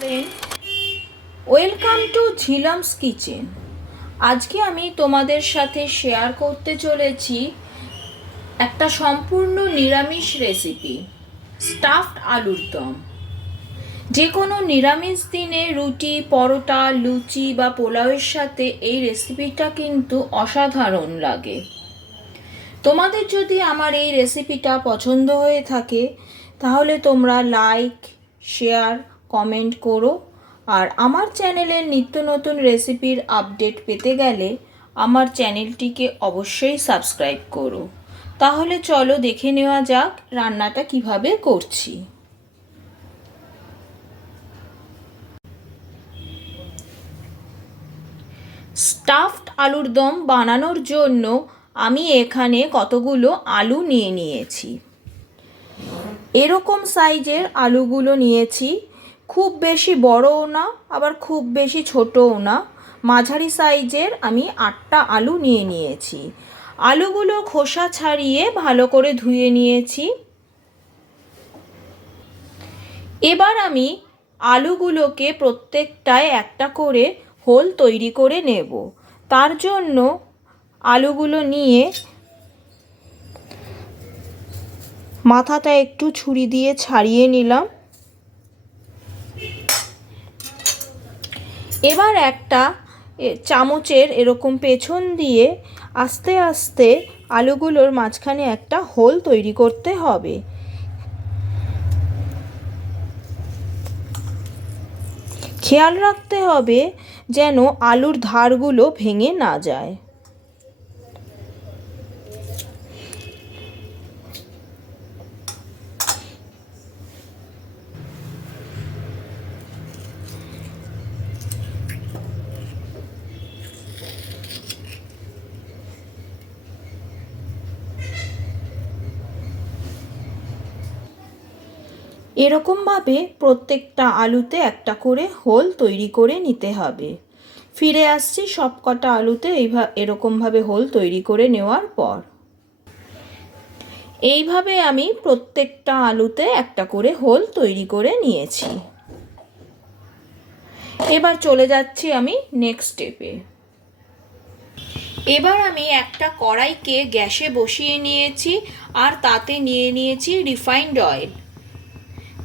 Friend welcome to Jhilam's kitchen আজকে আমি তোমাদের সাথে শেয়ার করতে চলেছি একটা সম্পূর্ণ নিরামিষ রেসিপি স্টাফড আলুর দম। যে কোনো নিরামিষ দিনে রুটি, পরোটা, লুচি বা পোলাওয়ের সাথে এই রেসিপিটা কিন্তু অসাধারণ লাগে। তোমাদের যদি আমার এই রেসিপিটা পছন্দ হয়ে থাকে, তাহলে তোমরা লাইক শেয়ার কমেন্ট করো। আর আমার চ্যানেলের নিত্য নতুন রেসিপির আপডেট পেতে গেলে আমার চ্যানেলটিকে অবশ্যই সাবস্ক্রাইব করো। তাহলে চলো দেখে নেওয়া যাক রান্নাটা কীভাবে করছি। স্টাফড আলুর দম বানানোর জন্য আমি এখানে কতগুলো আলু নিয়ে নিয়েছি। এরকম সাইজের আলুগুলো নিয়েছি। খুব বেশি বড়ও না, আবার খুব বেশি ছোটও না। মাঝারি সাইজের আমি আটটা আলু নিয়ে নিয়েছি। আলুগুলো খোসা ছাড়িয়ে ভালো করে ধুয়ে নিয়েছি। এবার আমি আলুগুলোকে প্রত্যেকটায় একটা করে হোল তৈরি করে নেব। তার জন্য আলুগুলো নিয়ে মাথাটা একটু ছুরি দিয়ে ছাড়িয়ে নিলাম। এবার একটা চামচের এরকম পেছন দিয়ে আস্তে আস্তে আলুগুলোর মাঝখানে একটা হোল তৈরি করতে হবে। খেয়াল রাখতে হবে যেন আলুর ধারগুলো ভেঙে না যায়। এরকমভাবে প্রত্যেকটা আলুতে একটা করে হোল তৈরি করে নিতে হবে। ফিরে আসছি সব কটা আলুতে এইভাবে এরকমভাবে হোল তৈরি করে নেওয়ার পর। এইভাবে আমি প্রত্যেকটা আলুতে একটা করে হোল তৈরি করে নিয়েছি। এবার চলে যাচ্ছি আমি নেক্সট স্টেপে এবার আমি একটা কড়াইকে গ্যাসে বসিয়ে নিয়েছি আর তাতে নিয়ে নিয়েছি রিফাইন্ড অয়েল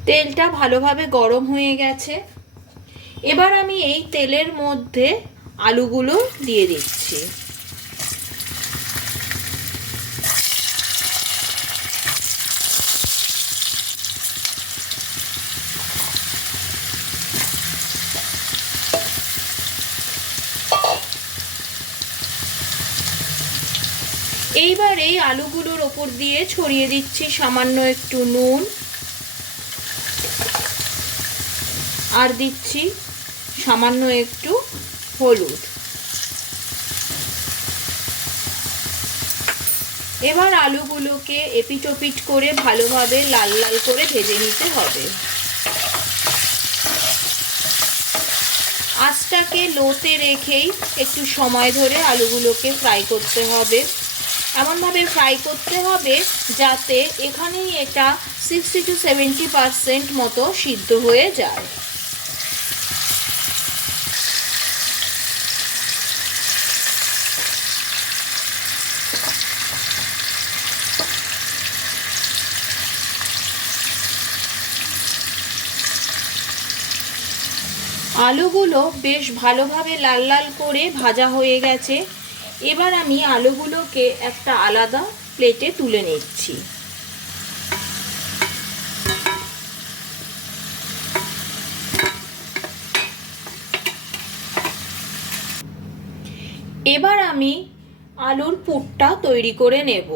তেলটা ভালোভাবে গরম হয়ে গেছে। এবার আমি এই তেলের মধ্যে আলুগুলো দিয়ে দিচ্ছি। এইবার এই আলুগুলোর ওপর দিয়ে ছড়িয়ে দিচ্ছি সামান্য একটু নুন। আর দিচ্ছি সামান্য একটু হলুদ। এবার আলুগুলোকে এপিটোপিট করে ভালোভাবে লাল লাল করে ভেজে নিতে হবে। আঁচটাকে লোতে রেখেই একটু সময় ধরে আলুগুলোকে ফ্রাই করতে হবে। এমনভাবে ফ্রাই করতে হবে যাতে এখানেই এটা সিক্সটি টু সেভেন্টি পারসেন্ট মতো সিদ্ধ হয়ে যায়। আলুগুলো বেশ ভালোভাবে লাল লাল করে ভাজা হয়ে গেছে। এবার আমি আলুগুলোকে একটা আলাদা প্লেটে তুলে নিচ্ছি। এবার আমি আলুর পুরটা তৈরি করে নেব।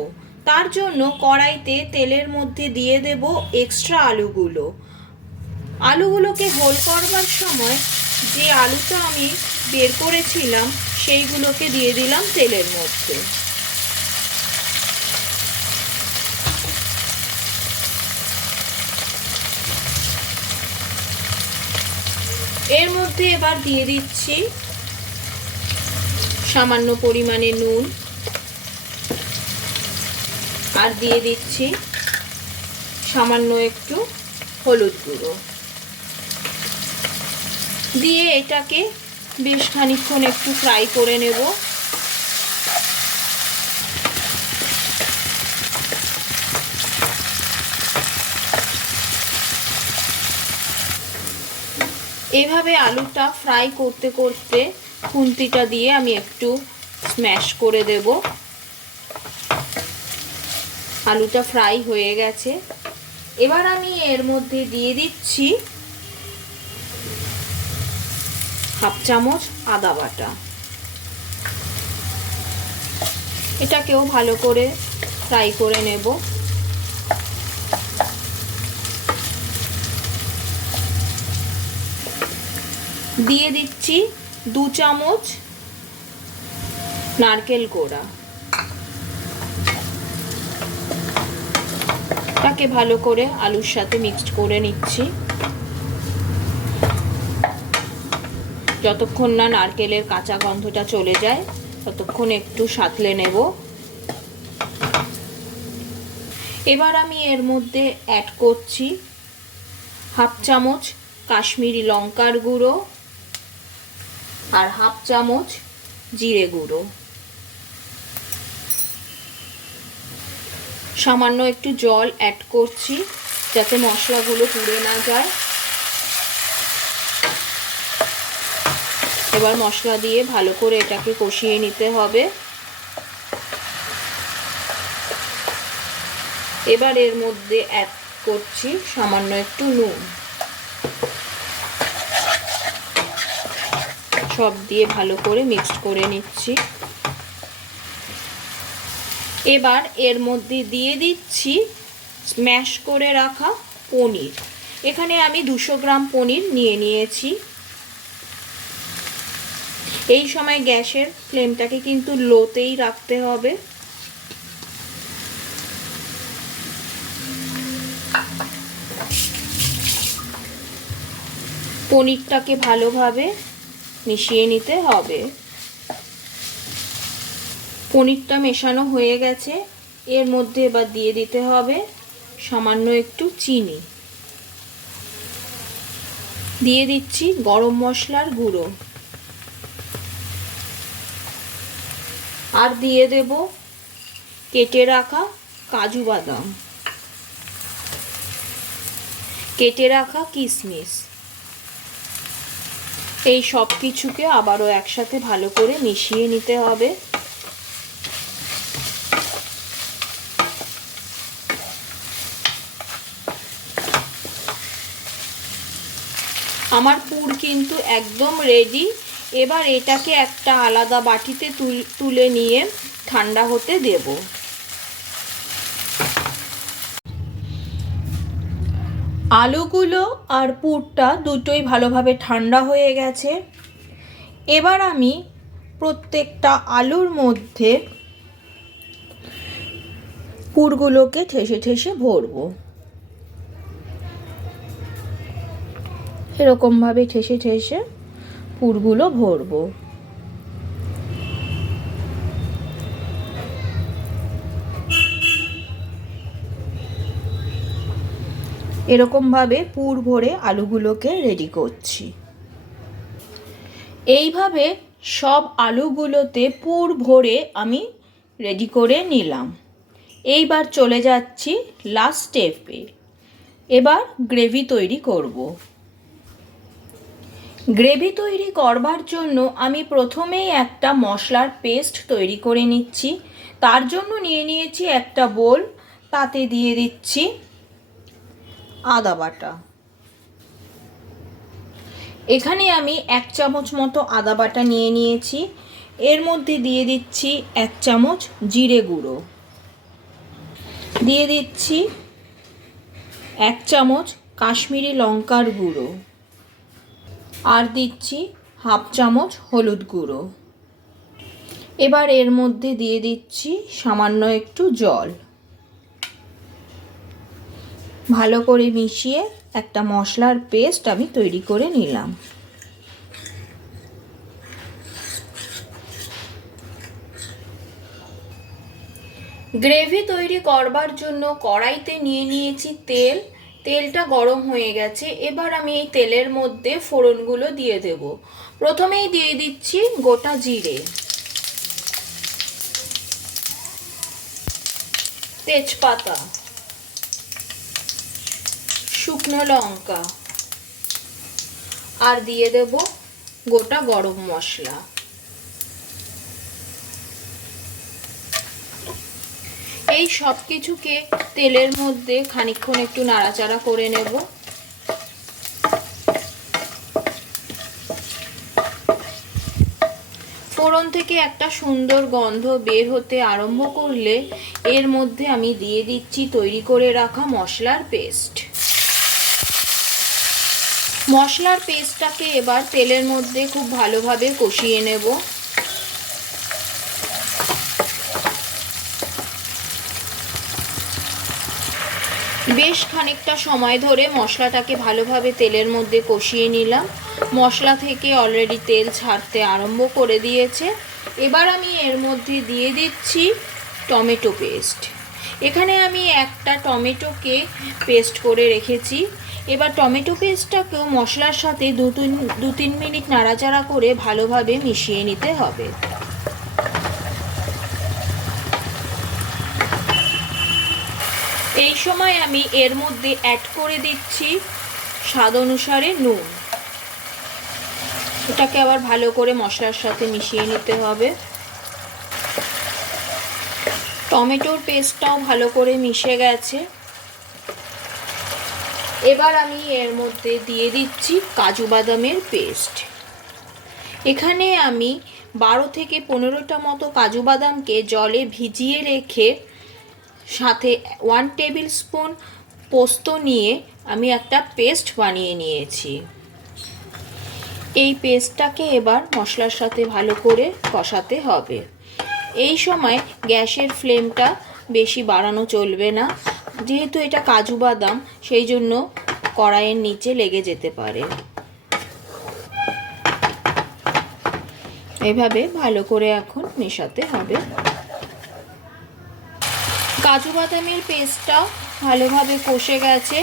তার জন্য কড়াইতে তেলের মধ্যে দিয়ে দেব এক্সট্রা আলুগুলো। আলুগুলোকে হোল করবার সময় যে আলুটা আমি বের করেছিলাম, সেইগুলোকে দিয়ে দিলাম তেলের মধ্যে। এর মধ্যে এবার দিয়ে দিচ্ছি সামান্য পরিমাণে নুন। আর দিয়ে দিচ্ছি সামান্য একটু হলুদ গুঁড়ো। দিয়ে এটাকে বেশ খানিক্ষণ একটু ফ্রাই করে নেব। এভাবে আলুটা ফ্রাই করতে করতে খুন্তিটা দিয়ে আমি একটু স্ম্যাশ করে দেব। আলুটা ফ্রাই হয়ে গেছে। এবার আমি এর মধ্যে দিয়ে দিচ্ছি হাফ চামচ আদা বাটা। এটাকেও ভালো করে ফ্রাই করে নেব। দিয়ে দিচ্ছি দু চামচ নারকেল কোড়া। তাকে ভালো করে আলুর সাথে মিক্সড করে নিচ্ছি। যতক্ষণ না নারকেলের কাঁচা গন্ধটা চলে যায়, ততক্ষণ একটু সাঁতলে নেব। এবার আমি এর মধ্যে অ্যাড করছি হাফ চামচ কাশ্মীরি লঙ্কার গুঁড়ো আর হাফ চামচ জিরে গুঁড়ো। সামান্য একটু জল অ্যাড করছি যাতে মশলাগুলো পুড়ে না যায়। এবার মশলা দিয়ে ভালো করে এটাকে কষিয়ে নিতে হবে। এবার এর মধ্যে অ্যাড করছি সামান্য একটু নুন। সব দিয়ে ভালো করে মিক্সড করে নিচ্ছি। এবার এর মধ্যে দিয়ে দিচ্ছি স্ম্যাশ করে রাখা পনির। এখানে আমি দুশো গ্রাম পনির নিয়ে নিয়েছি। এই সময় গ্যাসের ফ্লেমটাকে কিন্তু লোতেই রাখতে হবে। পনিরটাকে ভালোভাবে মিশিয়ে নিতে হবে। পনিরটা মেশানো হয়ে গেছে। এর মধ্যে এবার দিয়ে দিতে হবে সামান্য একটু চিনি। দিয়ে দিচ্ছি গরম মশলার গুঁড়ো। আর দিয়ে দেব কেটে রাখা কাজু বাদাম। কেটে রাখা কিশমিশ। এই সব কিছুকে আবারও একসাথে ভালো করে মিশিয়ে নিতে হবে। আমার পুর কিন্তু একদম রেডি এবার এটাকে একটা আলাদা বাটিতে তুলে নিয়ে ঠান্ডা হতে দেব। আলুগুলো আর পুরটা দুটোই ভালোভাবে ঠান্ডা হয়ে গেছে। এবার আমি প্রত্যেকটা আলুর মধ্যে পুরগুলোকে ঠেসে ঠেসে ভরবো। এরকমভাবে ঠেসে ঠেসে পুরগুলো ভরবো। এরকমভাবে পুর ভরে আলুগুলোকে রেডি করছি। এইভাবে সব আলুগুলোতে পুর ভরে আমি রেডি করে নিলাম। এইবার চলে যাচ্ছি লাস্ট স্টেপে এবার গ্রেভি তৈরি করব। গ্রেভি তৈরি করবার জন্য আমি প্রথমেই একটা মশলার পেস্ট তৈরি করে নিচ্ছি। তার জন্য নিয়ে নিয়েছি একটা বোল, তাতে দিয়ে দিচ্ছি আদা বাটা। এখানে আমি এক চামচ মতো আদা বাটা নিয়ে নিয়েছি। এর মধ্যে দিয়ে দিচ্ছি এক চামচ জিরে গুঁড়ো। দিয়ে দিচ্ছি এক চামচ কাশ্মীরি লঙ্কার গুঁড়ো। আর দিচ্ছি হাফ চামচ হলুদ গুঁড়ো। এবার এর মধ্যে দিয়ে দিচ্ছি সামান্য একটু জল। ভালো করে মিশিয়ে একটা মশলার পেস্ট আমি তৈরি করে নিলাম। গ্রেভি তৈরি করবার জন্য কড়াইতে নিয়ে নিয়েছি তেল তেলটা গরম হয়ে গেছে, এবার আমি এই তেলের মধ্যে ফোড়নগুলো দিয়ে দেব। প্রথমেই দিয়ে দিচ্ছি গোটা জিরে। তেজপাতা। শুকনো লঙ্কা। আর দিয়ে দেব গোটা গরম মশলা। এই সব কিছুকে তেলের মধ্যে খানিকক্ষণ একটু নাড়াচাড়া করে নেব। ফোড়ন থেকে একটা সুন্দর গন্ধ বের হতে আরম্ভ করলে এর মধ্যে আমি দিয়ে দিচ্ছি তৈরি করে রাখা মশলার পেস্ট। মশলার পেস্টটাকে এবার তেলের মধ্যে খুব ভালোভাবে কষিয়ে নেব। বেশ খানিকটা সময় ধরে মশলাটাকে ভালোভাবে তেলের মধ্যে কষিয়ে নিলাম। মশলা থেকে অলরেডি তেল ছাড়তে আরম্ভ করে দিয়েছে। এবার আমি এর মধ্যে দিয়ে দিচ্ছি টমেটো পেস্ট এখানে আমি একটা টমেটোকে পেস্ট করে রেখেছি। এবার টমেটো পেস্টটাকেও মশলার সাথে দু তিন দু তিন মিনিট নাড়াচাড়া করে ভালোভাবে মিশিয়ে নিতে হবে। সময় আমি এর মধ্যে অ্যাড করে দিচ্ছি স্বাদ অনুসারে নুন। এটাকে আবার ভালো করে মশলার সাথে মিশিয়ে নিতে হবে। টমেটোর পেস্টটাও ভালো করে মিশে গেছে। এবার আমি এর মধ্যে দিয়ে দিচ্ছি কাজু বাদামের পেস্ট এখানে আমি বারো থেকে পনেরোটা মতো কাজু বাদামকে জলে ভিজিয়ে রেখে সাথে ওয়ান টেবিল স্পুন পোস্ত নিয়ে আমি একটা পেস্ট বানিয়ে নিয়েছি। এই পেস্টটাকে এবার মশলার সাথে ভালো করে কষাতে হবে। এই সময় গ্যাসের ফ্লেমটা বেশি বাড়ানো চলবে না। যেহেতু এটা কাজু বাদাম, সেই জন্য কড়াইয়ের নিচে লেগে যেতে পারে। এভাবে ভালো করে এখন মেশাতে হবে। কাজু বাদামের পেস্টটা ভালোভাবে কষে গেছে।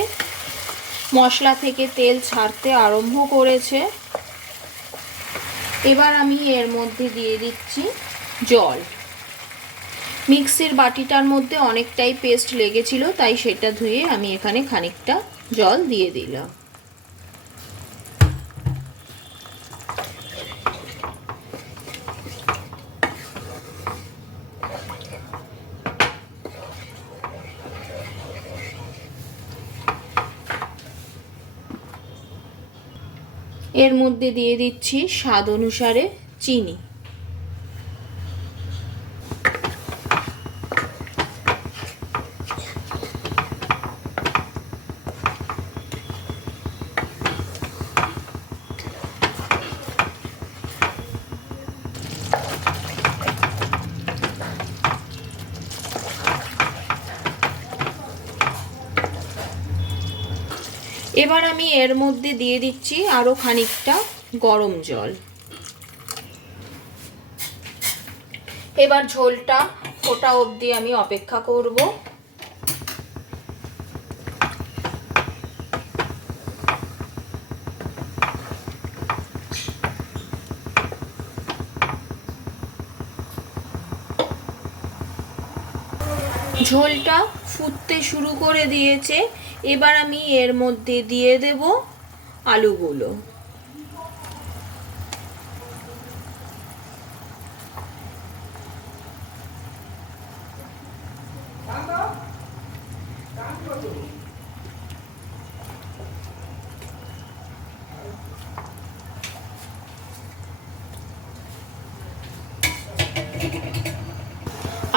মশলা থেকে তেল ছাড়তে আরম্ভ করেছে। এবার আমি এর মধ্যে দিয়ে দিচ্ছি জল। মিক্সির বাটিটার মধ্যে অনেকটাই পেস্ট লেগেছিল, তাই সেটা ধুয়ে আমি এখানে খানিকটা জল দিয়ে দিলাম। এর মধ্যে দিয়ে দিচ্ছি স্বাদ অনুসারে চিনি। এবার আমি এর মধ্যে দিয়ে দিচ্ছি আরও খানিকটা গরম জল। এবার ঝোলটা ফোটা অবধি আমি অপেক্ষা করব। ঝোলটা ফুটতে শুরু করে দিয়েছে। এবার আমি এর মধ্যে দিয়ে দেব আলুগুলো।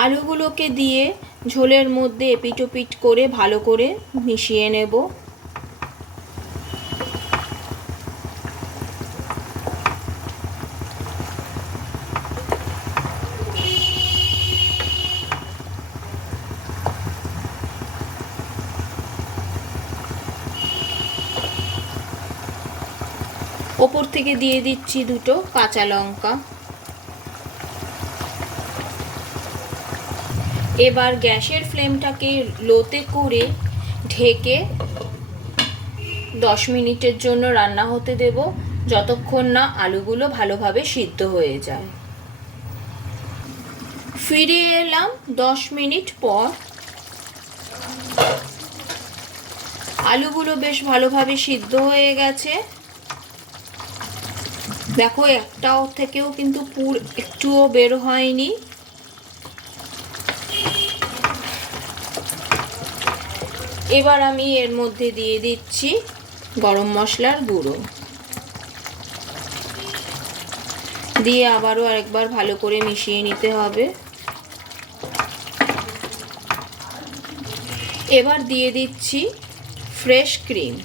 আলুগুলোকে দিয়ে ঝোলের মধ্যে এপিটোপিট করে ভালো করে মিশিয়ে নেব। ওপর থেকে দিয়ে দিচ্ছি দুটো কাঁচা লঙ্কা। এবার গ্যাসের ফ্লেমটাকে লোতে করে ঢেকে দশ মিনিটের জন্য রান্না হতে দেব, যতক্ষণ না আলুগুলো ভালোভাবে সিদ্ধ হয়ে যায়। ফিরে এলাম দশ মিনিট পর। আলুগুলো বেশ ভালোভাবে সিদ্ধ হয়ে গেছে। দেখো একটাও থেকেও কিন্তু পুর একটুও বের হয়নি। এবার আমি এর মধ্যে দিয়ে দিচ্ছি গরম মশলার গুঁড়ো। দিয়ে আবারও আরেকবার ভালো করে মিশিয়ে নিতে হবে। এবার দিয়ে দিচ্ছি ফ্রেশ ক্রিম।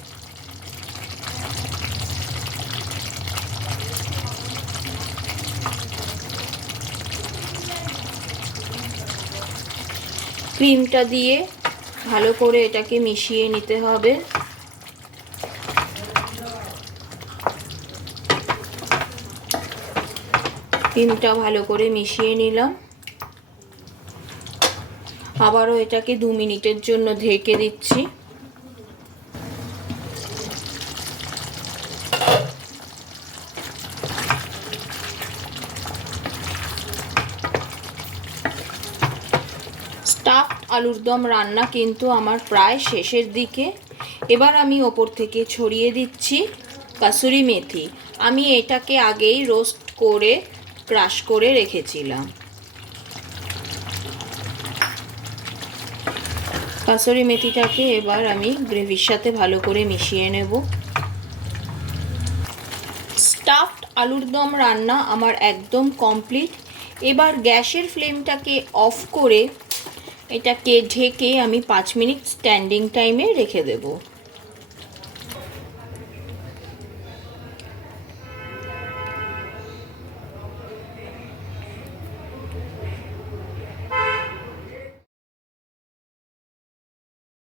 ক্রিমটা দিয়ে ভালো করে এটাকে মিশিয়ে নিতে হবে। তিনটা ভালো করে মিশিয়ে নিলাম। আবারও এটাকে দু মিনিটের জন্য ঢেকে দিচ্ছি স্টাফড আলুর দম রান্না কিন্তু আমার প্রায় শেষের দিকে। এবার আমি ওপর থেকে ছড়িয়ে দিচ্ছি কাসুরি মেথি। আমি এটাকে আগেই রোস্ট করে, ক্রাশ করে রেখেছিলাম। কাসুরি মেথিটাকে এবার আমি গ্রেভির সাথে ভালো করে মিশিয়ে নেব। স্টাফড আলুর দম রান্না আমার একদম কমপ্লিট। এবার গ্যাসের ফ্লেমটাকে অফ করে এটাকে ঢেকে আমি পাঁচ মিনিট স্ট্যান্ডিং টাইমে রেখে দেবো।